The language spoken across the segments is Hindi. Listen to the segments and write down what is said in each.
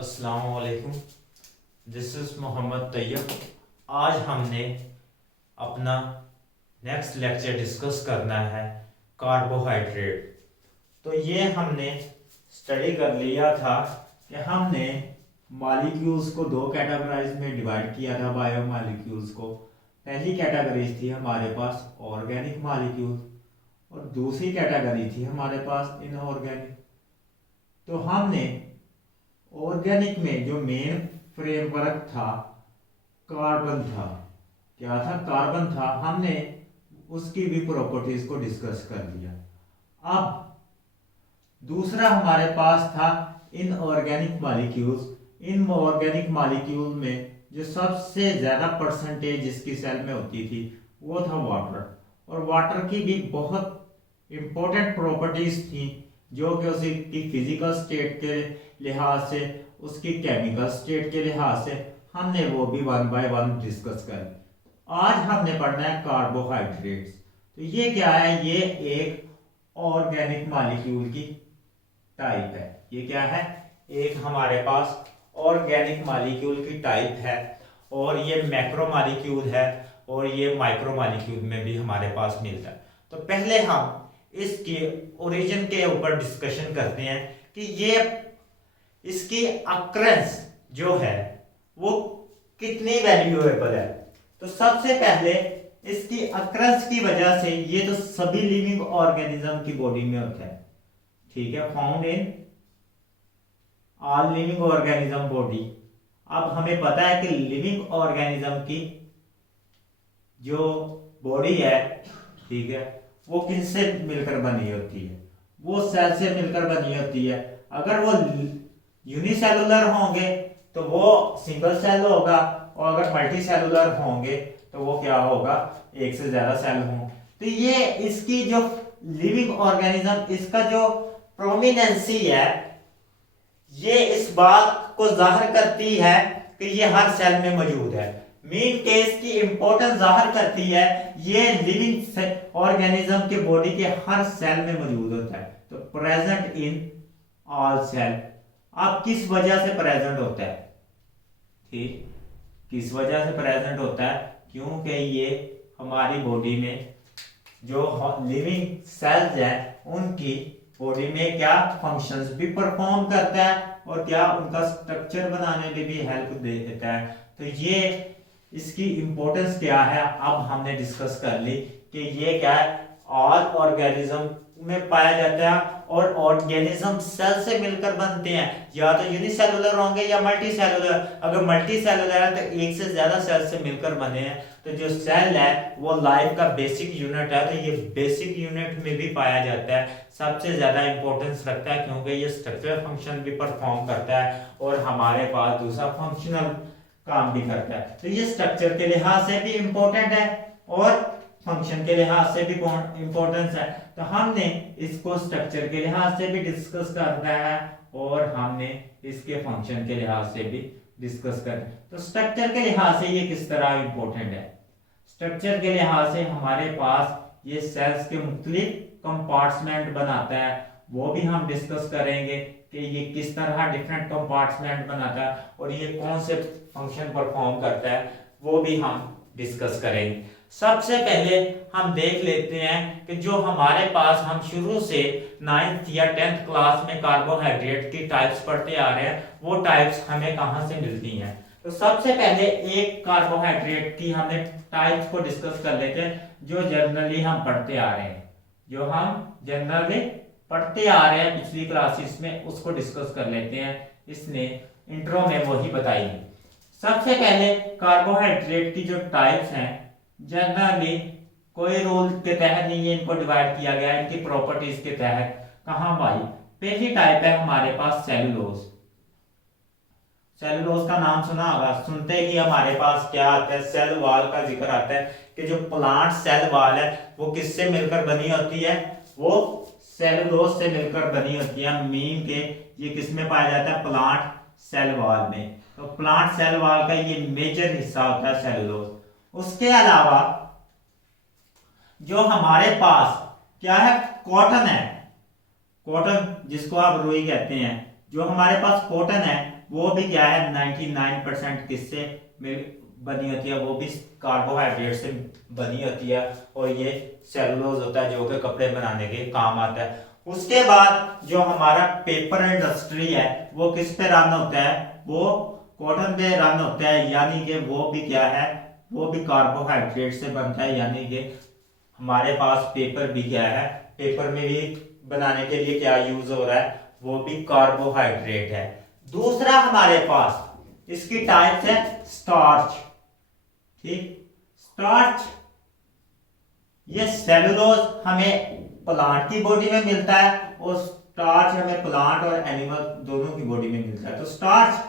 अस्सलाम वालेकुम। This is Mohammad Tayyab. आज हमने अपना नेक्स्ट लेक्चर डिस्कस करना है कार्बोहाइड्रेट। तो ये हमने स्टडी कर लिया था कि हमने मॉलिक्यूल्स को दो कैटेगराइज में डिवाइड किया था। बायो मॉलिक्यूल्स को पहली कैटेगरी थी हमारे पास ऑर्गेनिक मॉलिक्यूल और दूसरी कैटेगरी थी हमारे पास इनऑर्गेनिक। तो हमने ऑर्गेनिक में जो मेन फ्रेमवर्क था कार्बन था। क्या था? कार्बन था। हमने उसकी भी प्रॉपर्टीज को डिस्कस कर लिया। अब दूसरा हमारे पास था इनऑर्गेनिक मॉलिक्यूल्स। इनऑर्गेनिक मॉलिक्यूल में जो सबसे ज्यादा परसेंटेज जिसकी सेल में होती थी वो था वाटर। और वाटर की भी बहुत इंपॉर्टेंट प्रॉपर्टीज थी जो कि उसकी फिजिकल स्टेट के लिहाज से, उसकी केमिकल स्टेट के लिहाज से हमने वो भी वन बाय वन डिस्कस कर। आज हमने पढ़ना है कार्बोहाइड्रेट्स। तो ये क्या है? ये एक ऑर्गेनिक मॉलिक्यूल की टाइप है। ये क्या है? एक हमारे पास ऑर्गेनिक मॉलिक्यूल की टाइप है और ये मैक्रो मॉलिक्यूल है और ये माइक्रो मॉलिक्यूल में भी हमारे पास मिलता है। तो पहले हम इसके ओरिजिन के ऊपर डिस्कशन करते हैं कि ये इसकी अक्रेंस जो है वो कितनी वैल्यूएबल है। तो सबसे पहले इसकी अक्रेंस की वजह से ये तो सभी लिविंग ऑर्गेनिज्म की बॉडी में होता है, ठीक है, found in all living organism body. अब हमें पता है कि लिविंग ऑर्गेनिज्म की जो बॉडी है, ठीक है, वो किससे मिलकर बनी होती है? वो सेल से मिलकर बनी होती है। अगर वो यूनिसेलुलर होंगे तो वो सिंगल सेल होगा और अगर मल्टी सेलुलर होंगे तो वो क्या होगा? एक से ज्यादा सेल होंगे। तो ये इसकी जो लिविंग ऑर्गेनिज्म, इसका जो प्रोमिनेंसी है, ये इस बात को जाहिर करती है कि ये हर सेल में मौजूद है। मीन केस की इंपॉर्टेंस जाहिर करती है, ये लिविंग ऑर्गेनिज्म के बॉडी के हर सेल में मौजूद होता है। तो प्रेजेंट इन ऑल सेल। अब किस वजह से प्रेजेंट होता है? ठीक, किस वजह से प्रेजेंट होता है? क्योंकि ये हमारी बॉडी में जो लिविंग सेल्स हैं उनकी बॉडी में क्या फंक्शंस भी परफॉर्म करता है और क्या उनका स्ट्रक्चर बनाने में भी हेल्प देता है। तो ये इसकी इंपॉर्टेंस क्या है अब हमने डिस्कस कर ली कि ये क्या है, ऑल ऑर्गेनिज्म में पाया जाता है और ऑर्गेनिज्म सेल से मिलकर बनते हैं। या तो यूनिसेलुलर होंगे या मल्टी सेलुलर। अगर मल्टी सेलुलर है तो एक से ज्यादा सेल से मिलकर बने हैं। तो जो सेल है वो लाइफ का बेसिक यूनिट है। तो ये बेसिक यूनिट में भी पाया जाता है, सबसे ज्यादा इंपॉर्टेंस रखता है क्योंकि ये स्ट्रक्चरल फंक्शन भी परफॉर्म करता है और हमारे पास दूसरा फंक्शनल काम भी करता है। तो ये स्ट्रक्चर के लिहाज से भी इंपॉर्टेंट है और फंक्शन के लिहाज से भी इंपॉर्टेंस है। तो हमने इसको स्ट्रक्चर के लिहाज से भी डिस्कस करना है और हमने इसके फंक्शन के लिहाज से भी डिस्कस करना है। तो स्ट्रक्चर के लिहाज से ये किस तरह इंपॉर्टेंट है? स्ट्रक्चर के लिहाज से हमारे पास ये सेल्स के मुख्तलिफ कंपार्टमेंट बनाता है, वो भी हम डिस्कस करेंगे कि ये किस तरह डिफरेंट कंपार्टमेंट बनाता है और ये कौन से फंक्शन परफॉर्म करता है, वो भी हम डिस्कस करेंगे। सबसे पहले हम देख लेते हैं कि जो हमारे पास हम शुरू से 9th या 10th क्लास में कार्बोहाइड्रेट की टाइप्स पढ़ते आ रहे हैं, वो टाइप्स हमें कहां से मिलती हैं। तो सबसे पहले एक कार्बोहाइड्रेट की हमने टाइप्स को डिस्कस कर लेते हैं जो जनरली हम पढ़ते आ रहे हैं, जो हम जनरली पढ़ते आ रहे हैं पिछली क्लासेस में, उसको डिस्कस कर लेते हैं। इसने इंट्रो में वही बताई। सबसे पहले कार्बोहाइड्रेट की जो टाइप्स हैं जनरली कोई रूल के तहत नहीं है इनको डिवाइड किया गया, इनकी प्रॉपर्टीज के तहत। कहां भाई? पहली टाइप है हमारे पास सेलुलोज। सेलुलोज का नाम सुना होगा, सुनते ही हमारे पास क्या आता है? सेल वॉल का जिक्र आता है कि जो प्लांट सेल वॉल है वो किससे मिलकर बनी होती है? वो सेलुलोज से मिलकर बनी होती है। मीन के ये किसमें पाया जाता है? प्लांट सेल वॉल में। तो प्लांट सेल वॉल का ये मेजर हिस्सा होता है सेलुलोज। उसके अलावा जो हमारे पास क्या है? कॉटन है। कॉटन जिसको आप रुई कहते हैं, जो हमारे पास कॉटन है वो भी क्या है 99% किससे बनी होती है, वो भी कार्बोहाइड्रेट से बनी होती है, और ये सेलुलोज होता है जो कि कपड़े बनाने के काम आता है। उसके बाद जो हमारा पेपर इंडस्ट्री है वो किस पे रन होता है, वो कॉटन पे रन होता है, यानी कि वो भी क्या है, वो भी कार्बोहाइड्रेट से बनता है, यानी कि हमारे पास पेपर भी क्या है, पेपर में भी बनाने के लिए क्या यूज हो रहा है, वो भी कार्बोहाइड्रेट है। दूसरा हमारे पास इसकी टाइप्स है स्टार्च, ठीक। स्टार्च ये सेलुलोज हमें प्लांट की बॉडी में मिलता है, और स्टार्च हमें प्लांट और एनिमल दोनों की बॉडी में मिलता है। तो स्टार्च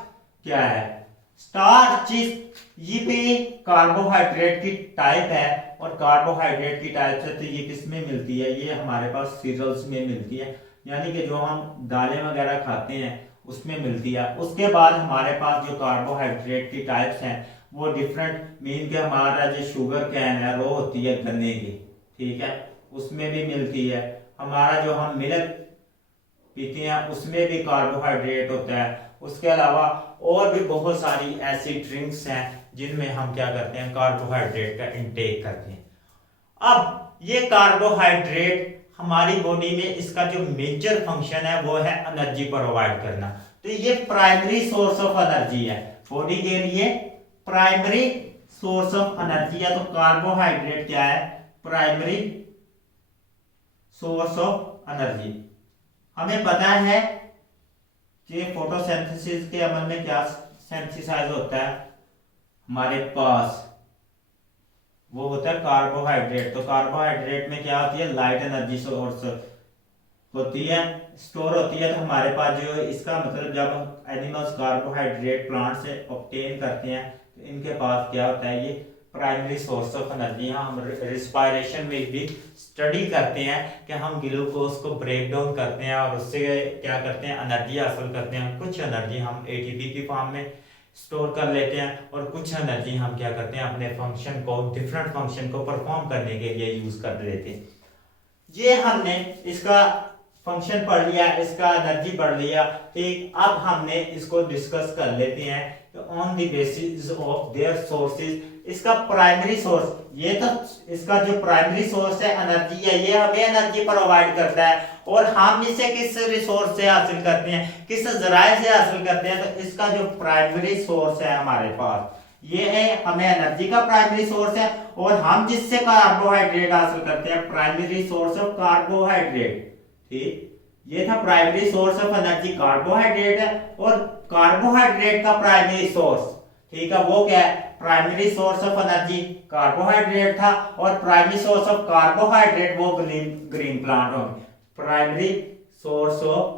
क्या है, स्टार्च ये भी कार्बोहाइड्रेट की टाइप है, और कार्बोहाइड्रेट की टाइप से तो ये किसमें मिलती है, ये हमारे पास सीरियल्स में मिलती है, यानी कि जो हम दालें वगैरह खाते हैं उसमें मिलती है। उसके बाद हमारे पास जो कार्बोहाइड्रेट की टाइप्स हैं वो डिफरेंट मीन के हमारा जो शुगर कैन है रो होती है गन्ने की, ठीक है, उसमें भी मिलती है। हमारा जो हम मिल्क पीते हैं उसमें भी कार्बोहाइड्रेट होता है। उसके अलावा और भी बहुत सारी ऐसी ड्रिंक्स हैं जिनमें हम क्या करते हैं, कार्बोहाइड्रेट का इंटेक करते हैं। अब ये कार्बोहाइड्रेट हमारी बॉडी में इसका जो मेजर फंक्शन है वो है एनर्जी प्रोवाइड करना। तो ये प्राइमरी सोर्स ऑफ एनर्जी है बॉडी के लिए, प्राइमरी सोर्स ऑफ एनर्जी है। तो कार्बोहाइड्रेट क्या है, प्राइमरी सोर्स ऑफ एनर्जी। हमें पता है कि फोटोसिंथेसिस के अमल में क्या सिंथेसाइज होता है हमारे पास, वो होता है कार्बोहाइड्रेट। तो कार्बोहाइड्रेट में क्या होती है, लाइट एनर्जी सोर्स होती है, स्टोर होती है। तो हमारे पास जो इसका मतलब जब एनिमल्स कार्बोहाइड्रेट प्लांट से ऑब्टेन करते हैं तो इनके पास क्या होता है, ये प्राइमरी सोर्स ऑफ एनर्जी। हम रिस्पायरेशन में भी स्टडी करते हैं कि हम ग्लूकोज को ब्रेक डाउन करते हैं और उससे क्या करते हैं, एनर्जी हासिल करते हैं। कुछ एनर्जी हम एटीपी की फॉर्म में स्टोर कर लेते हैं, और कुछ एनर्जी हम क्या करते हैं, अपने फंक्शन को, डिफरेंट फंक्शन को परफॉर्म करने के लिए यूज कर लेते हैं। ये हमने इसका फंक्शन पढ़ लिया, इसका एनर्जी पढ़ लिया, ठीक। अब हमने इसको डिस्कस कर लेते हैं on the basis of their sources. इसका प्राइमरी सोर्स, ये तो इसका जो प्राइमरी सोर्स है एनर्जी है, ये हमें एनर्जी प्रोवाइड करता है, और हम इसे किस रिसोर्स से हासिल करते हैं, किस जराए से हासिल करते हैं। तो इसका जो प्राइमरी सोर्स है हमारे पास ये है, हमें एनर्जी का प्राइमरी सोर्स है, और हम जिससे कार्बोहाइड्रेट हासिल करते हैं, प्राइमरी सोर्स ऑफ कार्बोहाइड्रेट, ठीक। ये था primary source of energy carbohydrate है, और कार्बोहाइड्रेट का प्राइमरी सोर्स, ठीक है, वो क्या है, primary source of energy carbohydrate था, और प्राइमरी सोर्स ऑफ कार्बोहाइड्रेट वो ग्रीन प्लांट होंगे। प्राइमरी सोर्स ऑफ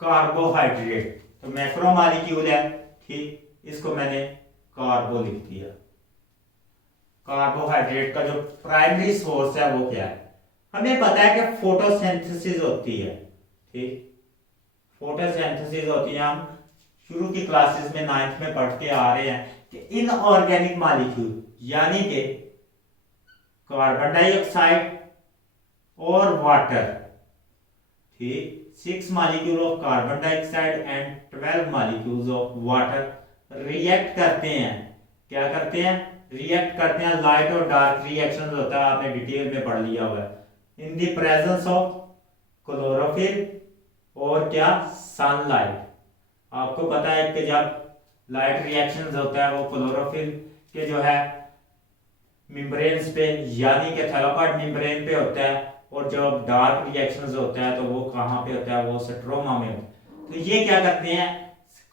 कार्बोहाइड्रेट तो मैक्रोमॉलिक्यूल है, ठीक, इसको मैंने कार्बो लिख दिया। कार्बोहाइड्रेट का जो प्राइमरी सोर्स है वो क्या है, हमें पता है कि फोटोसिंथेसिस होती है, ठीक, फोटोसिंथेसिस होती है। हम शुरू की क्लासेस में 9th में पढ़ के आ रहे हैं कि इनऑर्गेनिक मॉलिक्यूल यानी कि कार्बन डाइऑक्साइड और वाटर, ठीक, 6 molecule of carbon dioxide and 12 molecules of water react करते हैं। क्या करते हैं, रिएक्ट करते हैं। लाइट और डार्क रिएक्शन होता है, आपने डिटेल में पढ़ लिया हुआ है। In the presence of chlorophyll और क्या, सनलाइट। आपको पता है कि जब लाइट रिएक्शंस होता है वो क्लोरोफिल के जो है मेम्ब्रेन्स पे यानी कि थैलाकोइड मेम्ब्रेन पे होता है, और जब डार्क रिएक्शंस होता है तो वो कहाँ पे होता है, वो स्ट्रोमा में होता है। तो ये क्या करते हैं,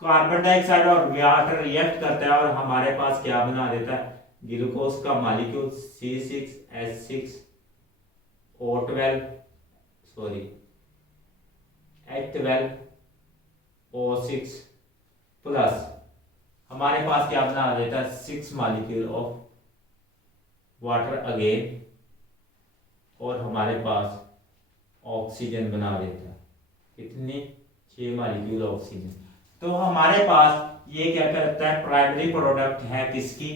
कार्बन डाइऑक्साइड और वाटर रिएक्ट करता है और हमारे पास क्या बना देता है, ग्लूकोज का molecule C6H6 O12 sorry H12 O6 plus हमारे पास क्या बना देता है, 6 मॉलिक्यूल ऑफ वाटर अगेन, और हमारे पास ऑक्सीजन बना देता है। कितने, 6 मॉलिक्यूल ऑक्सीजन। तो हमारे पास ये क्या करता है, प्राइमरी प्रोडक्ट है किसकी,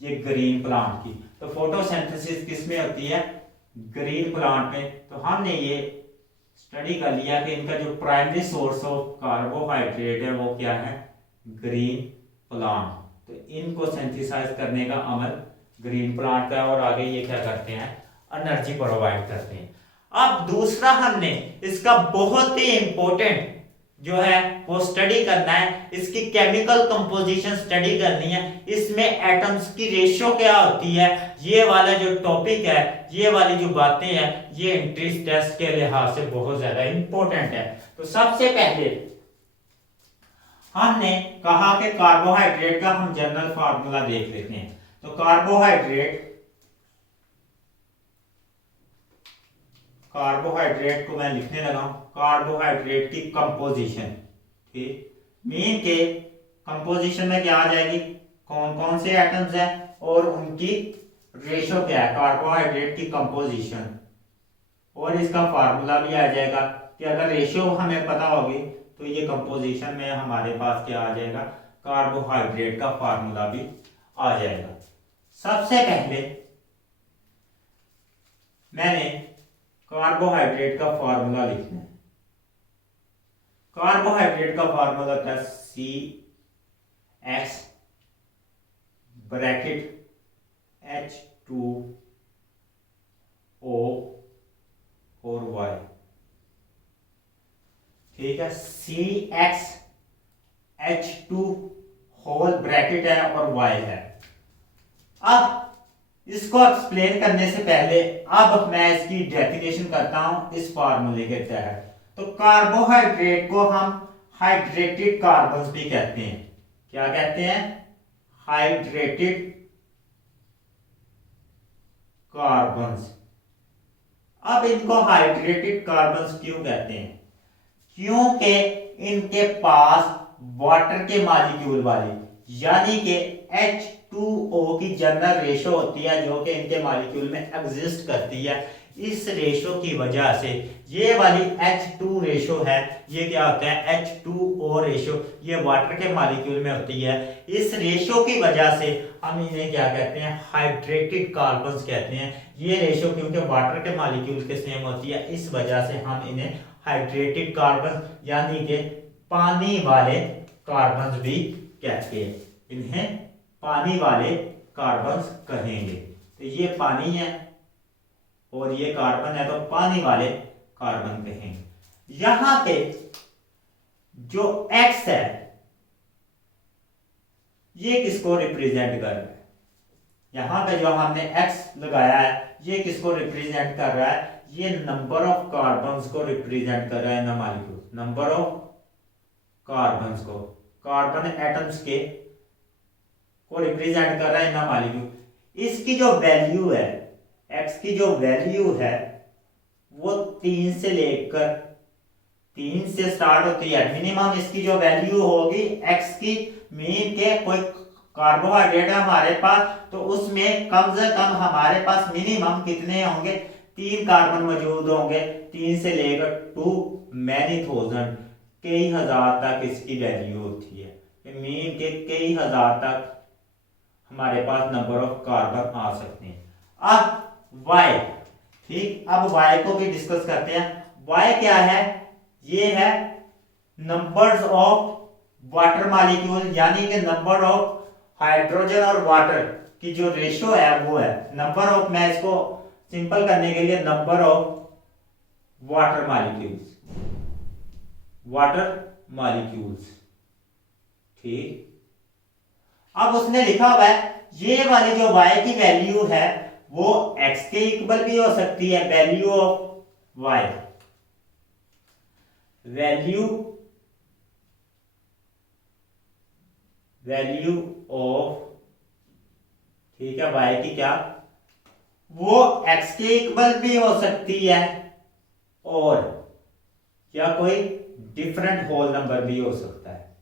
ये ग्रीन प्लांट की। तो फोटोसिंथेसिस किस में होती है, ग्रीन प्लांट में, तो हमने ये स्टडी कर लिया कि इनका जो प्राइमरी सोर्स ऑफ कार्बोहाइड्रेट है वो क्या है, ग्रीन प्लांट। तो इनको सिंथेसाइज करने का अमल ग्रीन प्लांट का, और आगे ये क्या करते हैं, एनर्जी प्रोवाइड करते हैं। अब दूसरा हमने इसका बहुत ही इंपॉर्टेंट जो है वो स्टडी करना है, इसकी केमिकल कंपोजिशन स्टडी करनी है, इसमें एटम्स की रेशियो क्या होती है, ये वाला जो टॉपिक है, ये वाली जो बातें हैं, ये एंट्रेंस टेस्ट के लिहाज से बहुत ज्यादा इंपॉर्टेंट है। तो सबसे पहले हमने कहा कि कार्बोहाइड्रेट का हम जनरल फार्मूला देख लेते हैं। तो कार्बोहाइड्रेट को मैं लिखने लगा हूं, कार्बोहाइड्रेट की कंपोजिशन, ठीक, मीन के कंपोजिशन में क्या आ जाएगी, कौन कौन से एटम्स हैं और उनकी रेशो क्या है, कार्बोहाइड्रेट की कंपोजिशन, और इसका फार्मूला भी आ जाएगा कि अगर रेशियो हमें पता होगी तो ये कंपोजिशन में हमारे पास क्या आ जाएगा, कार्बोहाइड्रेट का फार्मूला भी आ जाएगा। सबसे पहले मैंने कार्बोहाइड्रेट का फार्मूला लिखना है। कार्बोहाइड्रेट का फार्मूला था CX ब्रैकेट H2O और Y, ठीक है, CXH2 होल ब्रैकेट है और Y है। अब इसको एक्सप्लेन करने से पहले अब मैं इसकी डेफिनेशन करता हूं इस फार्मूले के तहत। तो कार्बोहाइड्रेट को हम हाइड्रेटेड कार्बन्स भी कहते हैं। क्या कहते हैं, हाइड्रेटेड कार्बन्स। अब इनको हाइड्रेटेड कार्बन्स क्यों कहते हैं, क्योंकि इनके पास वाटर के मॉलिक्यूल वाली, यानी कि H2O की जनरल रेशो होती है जो कि इनके मॉलिक्यूल में एग्जिस्ट करती है। इस रेशो की वजह से ये वाली H2 रेशो है, ये क्या होता है, H2O रेशो, ये वाटर के मॉलिक्यूल में होती है। इस रेशो की वजह से हम इन्हें क्या कहते हैं, हाइड्रेटेड कार्बन्स कहते हैं। ये रेशो क्योंकि वाटर के मॉलिक्यूल के सेम होती है, इस वजह से हम इन्हें हाइड्रेटेड कार्बन यानी कि पानी वाले कार्बन्स भी कहते हैं। इन्हें पानी वाले कार्बन्स कहेंगे। तो ये पानी है और ये कार्बन है, तो पानी वाले कार्बन कहेंगे। यहां पे जो X है ये किसको रिप्रेजेंट कर रहा है, यहां पे जो हमने X लगाया है ये किसको रिप्रेजेंट कर रहा है, ये नंबर ऑफ कार्बन्स को रिप्रेजेंट कर रहा है ना मॉलिक्यूल, नंबर ऑफ कार्बन्स को, कार्बन एटम्स के को रिप्रेजेंट कर रहा है ना मॉलिक्यूल। इसकी जो वैल्यू है, X की जो वैल्यू है वो 3 से लेकर 3 से स्टार्ट होती है। मिनिमम इसकी जो वैल्यू होगी X की, मीन के कोई कार्बोहाइड्रेट है हमारे पास तो उसमें कम से कम हमारे पास मिनिमम कितने होंगे, 3 कार्बन मौजूद होंगे। 3 से लेकर टू मैनी थाउजेंड, कई हजार तक इसकी वैल्यू होती है। मीन के कई हजार तक हमारे पास नंबर ऑफ कार्बन आ सकते हैं। अब Y, ठीक, अब Y को भी डिस्कस करते हैं। Y क्या है, ये है नंबर्स ऑफ वाटर मॉलिक्यूल, यानी कि नंबर ऑफ हाइड्रोजन और वाटर की जो रेशो है वो है नंबर ऑफ, मैं इसको सिंपल करने के लिए नंबर ऑफ वाटर मॉलिक्यूल्स, ठीक। अब उसने लिखा हुआ है ये वाली जो Y की वैल्यू है वो X के इक्वल भी हो सकती है, value of Y, value of, ठीक है, Y की क्या, वो X के इक्वल भी हो सकती है और या कोई डिफरेंट होल नंबर भी हो सकता है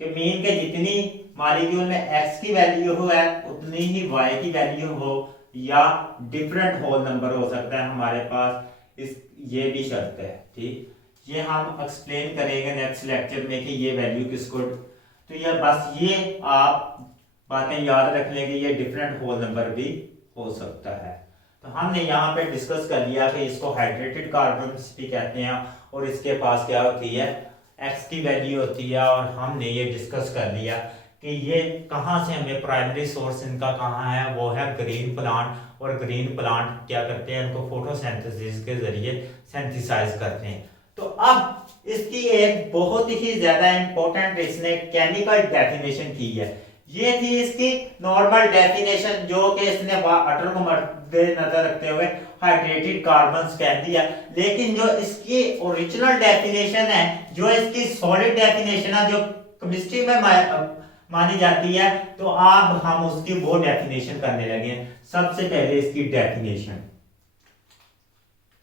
कि मीन के जितनी मॉलिक्यूल में X की वैल्यू हो है उतनी ही Y की वैल्यू हो, या डिफरेंट होल नंबर हो सकता है हमारे पास, इस ये भी शर्त है, ठीक। ये हम एक्सप्लेन करेंगे नेक्स्ट लेक्चर में कि ये वैल्यू किसको, तो ये बस ये आप बातें याद रख लेंगे, ये डिफरेंट होल नंबर भी हो सकता है। तो हमने यहाँ पे डिस्कस कर लिया कि इसको हाइड्रेटेड कार्बन्स भी कहते हैं और इसके पास क्या होती है, एक्स की वैल्यू होती है। और हमने ये डिस्कस कर लिया कि ये कहाँ से हमें प्राइमरी सोर्स इनका कहाँ है, वो है ग्रीन प्लांट। और ग्रीन प्लांट क्या करते हैं, इनको फोटोसिंथेसिस के जरिए सिंथेसाइज करते हैं। तो अब इसकी एक बहुत ही ज्यादा इंपॉर्टेंट इसने केमिकल डेफिनेशन की है। ये थी इसकी नॉर्मल डेफिनेशन जो कि इसने अटल को नजर रखते हुए हाइड्रेटेड कार्बन्स कह दिया। लेकिन जो इसकी ओरिजिनल डेफिनेशन है, जो इसकी सॉलिड डेफिनेशन है, जो केमिस्ट्री में मानी जाती है, तो अब हम उसकी वो डेफिनेशन करने लगे। सबसे पहले इसकी डेफिनेशन,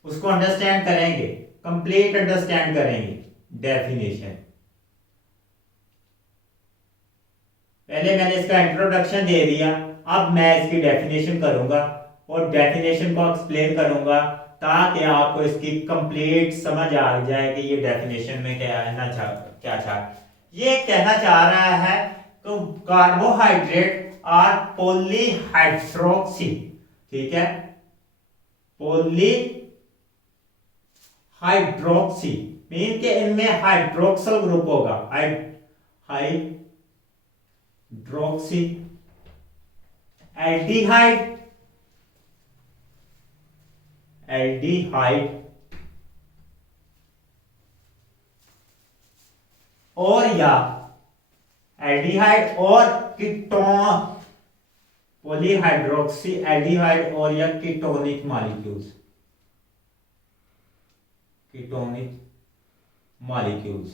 उसको अंडरस्टैंड करेंगे, कंप्लीट अंडरस्टैंड करेंगे डेफिनेशन। पहले मैंने इसका इंट्रोडक्शन दे दिया, अब मैं इसकी डेफिनेशन करूंगा और डेफिनेशन को एक्सप्लेन करूंगा ताकि आपको इसकी कंप्लीट समझ आ जाए कि ये डेफिनेशन में ये कहना चाह रहा है तो कार्बोहाइड्रेट आर पॉलीहाइड्रोक्सी, ठीक है, पॉलीहाइड्रोक्सी मीन के इनमें हाइड्रोक्सल ग्रुप होगा, हाइड्रोक्सी एल्डिहाइड और या एल्डिहाइड और कीटोन, पॉलीहाइड्रोक्सी एल्डिहाइड और या कीटोनिक मॉलिक्यूल्स,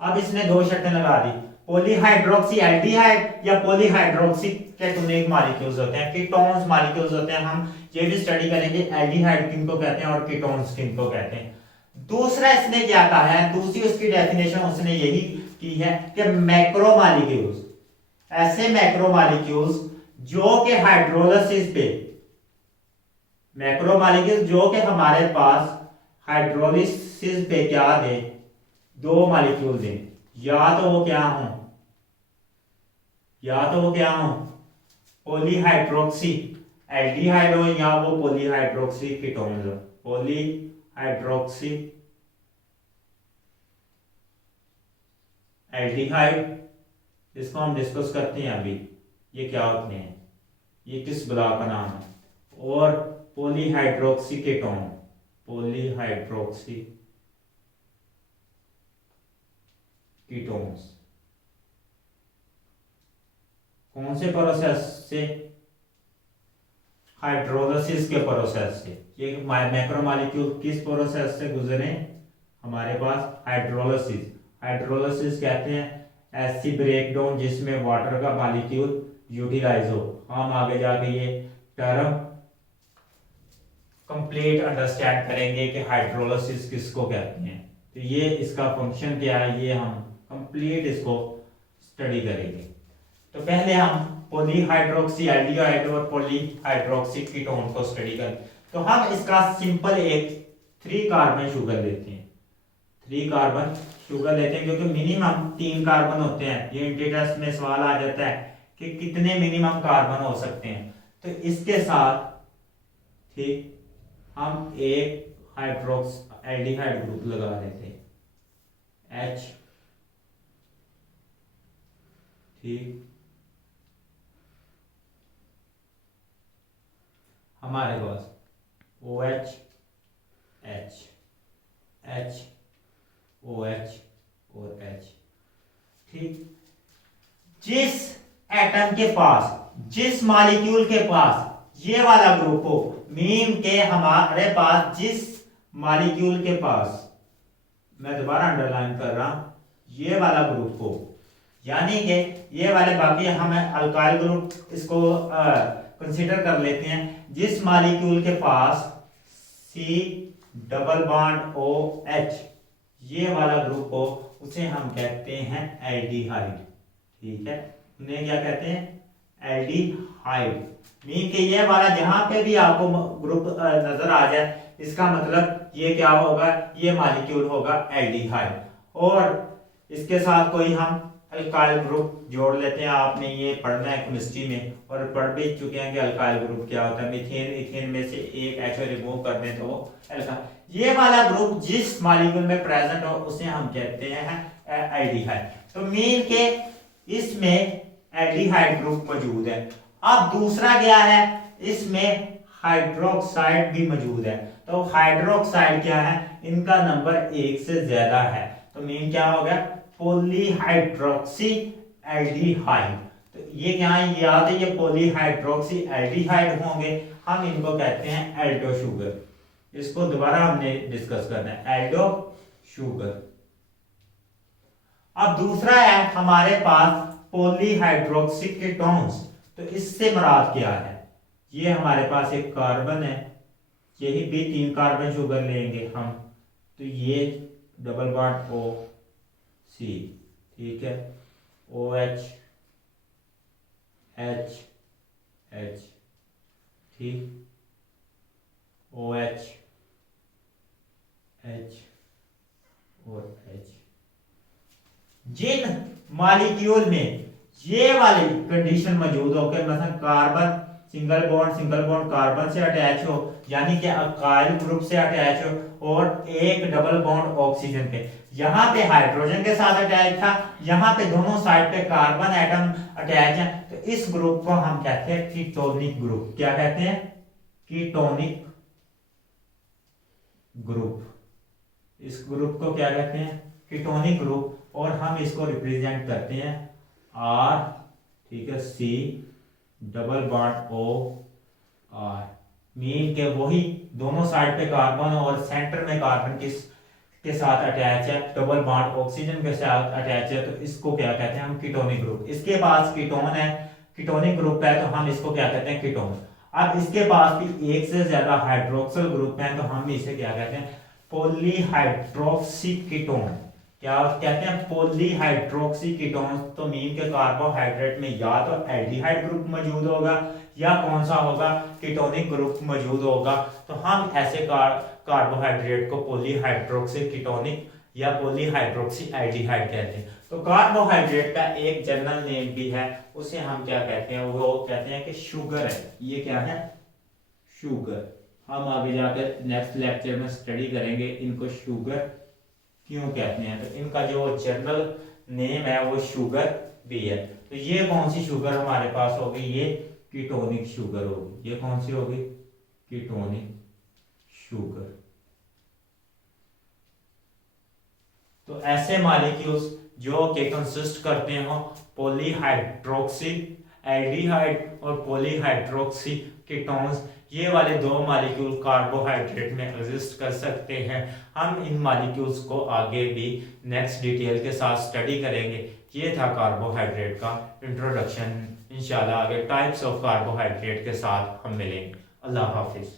अब इसने दो शर्तें लगा दी, पॉलीहाइड्रोक्सी एल्डिहाइड या पॉलीहाइड्रोक्सी कीटोनिक मॉलिक्यूल्स होते हैं, कीटोन्स मॉलिक्यूल्स होते हैं। हम ये भी स्टडी करेंगे एल्डिहाइड किनको कहते हैं और कीटोन्स किनको कहते हैं। दूसरा इसने क्या कहा है, दूसरी उसकी डेफिनेशन उसने यही की है कि मैक्रोमॉलिक्यूल्स, ऐसे मैक्रोमॉलिक्यूल्स जो कि हाइड्रोलिसिस पे, मैक्रोमॉलिक्यूल्स जो कि हमारे पास हाइड्रोलिसिस पे क्या दे, दो मॉलिक्यूल दें, या तो वो क्या हो पॉलीहाइड्रोक्सी एल्डिहाइड हो या वो पॉलीहाइड्रोक्सी कीटोन हो, पॉलीहाइड्रोक्सी एल्डिहाइड, इसको हम डिस्कस करते हैं अभी ये क्या होते हैं, ये किस ब्लॉक का नाम है, और पॉलीहाइड्रोक्सी कीटोन, पॉलीहाइड्रोक्सी कीटोन्स। कौन से प्रोसेस से, हाइड्रोलिसिस के प्रोसेस से। ये मैक्रोमॉलिक्यूल किस प्रोसेस से गुजरे, हमारे पास हाइड्रोलिसिस, हाइड्रोलिसिस कहते हैं ऐसी ब्रेकडाउन जिसमें वाटर का मॉलिक्यूल यूटिलाइज हो। हम आगे जाके ये टर्म कंप्लीट अंडरस्टैंड करेंगे कि हाइड्रोलिसिस किसको कहते हैं। तो ये इसका फंक्शन क्या है, ये हम कंप्लीट इसको स्टडी करेंगे। तो पहले हम पॉलीहाइड्रोक्सी एल्डिहाइड और पॉलीहाइड्रोक्सी कीटोन को स्टडी करें। तो हम इसका सिंपल एक 3 कार्बन शुगर लेते हैं, 3 कार्बन शुगर लेते हैं क्योंकि मिनिमम 3 कार्बन होते हैं। ये इंट्री टेस्ट में सवाल आ जाता है कि कितने मिनिमम कार्बन हो सकते हैं। तो इसके साथ ठीक हम एक हाइड्रोक्स एल्डिहाइड ग्रुप लगा देते हैं, H, ठीक, हमारे पास OH, H, H, OH और H, ठीक। जिस एटम के पास, जिस मॉलिक्यूल के पास ये वाला ग्रुप हो, मीन के हमारे पास जिस मॉलिक्यूल के पास, मैं दोबारा अंडरलाइन कर रहा हूं, ये वाला ग्रुप हो, यानी कि ये वाले, बाकी हमें अल्काइल ग्रुप इसको कंसीडर कर लेते हैं। जिस मॉलिक्यूल के पास C डबल बॉन्ड OH ये वाला ग्रुप हो उसे हम कहते हैं एल्डिहाइड, ठीक है। उन्हें क्या कहते हैं, एल्डिहाइड। मीन कि ये वाला जहां पे भी आपको ग्रुप नजर आ जाए इसका मतलब ये क्या होगा, ये मॉलिक्यूल होगा एल्डिहाइड। और इसके साथ कोई हम अल्काइल ग्रुप जोड़ लेते हैं। आपने ये पढ़ना है केमिस्ट्री में और पढ़ भी चुके हैं कि अल्काइल ग्रुप क्या होता है। मीथेन इथेन में से एक एच रिमूव कर दें तो वो अल्काइल। ये वाला ग्रुप जिस मॉलिक्यूल में प्रेजेंट हो उसे हम कहते हैं एल्डिहाइड। तो मीन के इसमें एल्डिहाइड ग्रुप मौजूद है। अब दूसरा क्या है, इसमें हाइड्रोक्साइड भी मौजूद है। तो हाइड्रोक्साइड क्या है, इनका नंबर एक से ज्यादा है। तो मीन क्या हो गया, पॉलीहाइड्रोक्सी एल्डिहाइड। तो ये क्या है, याद है ये पॉलीहाइड्रोक्सी एल्डिहाइड होंगे, हम इनको कहते हैं एल्डो शुगर। इसको दोबारा हमने डिस्कस करना है, एल्डो शुगर। अब दूसरा है हमारे पास पॉलीहाइड्रोक्सी कीटोन्स। तो इससे मुराद क्या है, ये हमारे पास एक कार्बन है, यही भी 3 कार्बन शुगर लेंगे हम, तो ये डबल बॉन्ड ओ सी, ठीक है, ओ एच एच एच, ठीक, ओ एच एच और एच। जिन मॉलिक्यूल में ये वाली कंडीशन मौजूद हो कि मतलब कार्बन सिंगल बॉन्ड कार्बन से अटैच हो, यानी कि अल्काइल ग्रुप से अटैच हो, और एक डबल बॉन्ड ऑक्सीजन पे, यहाँ पे हाइड्रोजन के साथ अटैच था, यहाँ पे दोनों साइड पे कार्बन एटम अटैच है, तो इस ग्रुप को हम कहते हैं कीटोनिक ग्रुप। क्या कहते हैं, कीटोनिक ग्रुप। इस ग्रुप को क्या कहते हैं, कीटोनिक ग्रुप। और हम इसको रिप्रेजेंट करते हैं आर, ठीक है, C double bond O R. Mean के वही दोनों साइड पे कार्बन और सेंटर में कार्बन के साथ अटैच है, डबल बॉन्ड ऑक्सीजन के साथ अटैच है, तो इसको क्या कहते हैं हम, कीटोनिक ग्रुप। इसके पास कीटोन है, कीटोनिक ग्रुप है, तो हम इसको क्या कहते हैं, कीटोन। अब इसके पास भी एक से ज्यादा हाइड्रोक्सिल ग्रुप है, तो हम इसे क्या कहते हैं, पॉलीहाइड्रोक्सी कीटोन। क्या कहते हैं, पॉलीहाइड्रोक्सी कीटोन। तो मीन के कार्बोहाइड्रेट में या तो एल्डिहाइड ग्रुप मौजूद होगा या कौन सा होगा, कीटोनिक ग्रुप मौजूद होगा। तो हम ऐसे कार्बोहाइड्रेट को पॉलीहाइड्रोक्सी कीटोनिक या पॉलीहाइड्रोक्सी एल्डिहाइड कहते हैं। तो कार्बोहाइड्रेट का एक जनरल नेम भी है, उसे हम क्या कहते हैं, वो कहते हैं कि शुगर है। ये क्या है, शुगर। हम आगे जाकर नेक्स्ट लेक्चर में स्टडी करेंगे इनको शुगर क्यों कहते हैं। तो इनका जो जनरल नेम है वो शुगर भी है। तो ये कौन सी शुगर हमारे पास होगी, ये कीटोनिक शुगर होगी। ये कौन सी होगी, कीटोनिक शुगर। तो ऐसे मॉलिक्यूल्स जो कि कंसिस्ट करते हो पॉलीहाइड्रोक्सी एल्डिहाइड और पॉलीहाइड्रोक्सी कीटोन्स, ये वाले दो मॉलिक्यूल कार्बोहाइड्रेट में एग्जिस्ट कर सकते हैं। हम इन मॉलिक्यूल्स को आगे भी नेक्स्ट डिटेल के साथ स्टडी करेंगे। ये था कार्बोहाइड्रेट का इंट्रोडक्शन। इंशाल्लाह आगे टाइप्स ऑफ कार्बोहाइड्रेट के साथ हम मिलेंगे। अल्लाह हाफिज।